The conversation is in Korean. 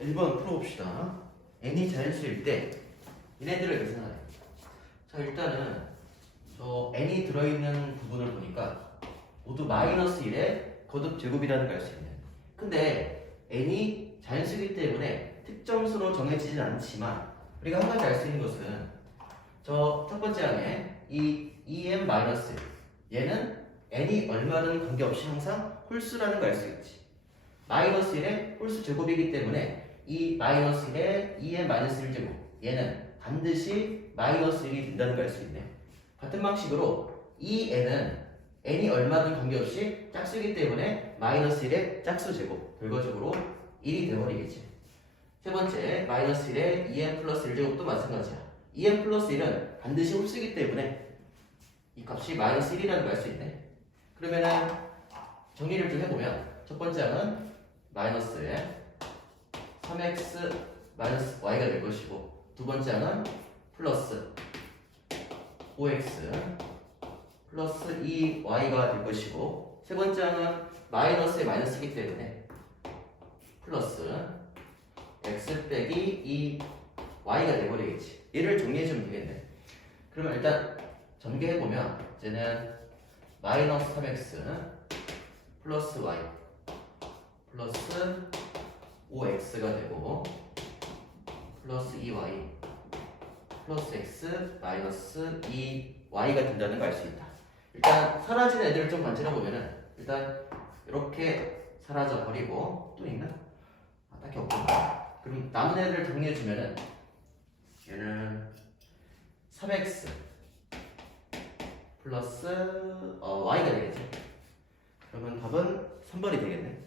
1번 풀어봅시다. n이 자연수일 때 얘네들을 계산하래. 자 일단은 저 n이 들어있는 부분을 보니까 모두 마이너스 1의 거듭 제곱이라는 걸 알 수 있네. 근데 n이 자연수이기 때문에 특정수로 정해지진 않지만 우리가 한 가지 알 수 있는 것은 저 첫 번째 항에 이 em 마이너스 얘는 n이 얼마든 관계없이 항상 홀수라는 걸 알 수 있지. 마이너스 1의 홀수 제곱이기 때문에 이 마이너스 1의 2의 마이너스 1 제곱 얘는 반드시 마이너스 1이 된다는 걸 알 수 있네 같은 방식으로 이 n은 n이 얼마든 관계없이 짝수이기 때문에 마이너스 1의 짝수 제곱 결과적으로 1이 되어버리겠지. 세 번째 마이너스 1의 2n 플러스 1제곱도 마찬가지야. 2n 플러스 1은 반드시 홀수이기 때문에 이 값이 마이너스 1이라는 걸 알 수 있네. 그러면은 정리를 좀 해보면 첫 번째 항은 마이너스에 3x 마이너스 y가 될 것이고 두 번째 항은 플러스 5x 플러스 2y가 될 것이고 세 번째 항은 마이너스에 마이너스이기 때문에 플러스 x 빼기 2y가 되버리겠지. 얘를 정리해주면 되겠네. 그러면 일단 전개해보면 이제는 마이너스 3x 플러스 y 플러스 5x가 되고 플러스 2y 플러스 x 마이너스 2y가 된다는 걸 알 수 있다. 일단 사라진 애들을 좀 관찰해 보면은 일단 이렇게 사라져 버리고 또 있나? 아, 딱히 없구나. 그럼 남은 애들 정리해 주면은 얘는 3x 플러스 어, y가 되겠지. 그러면 답은 3번이 되겠네.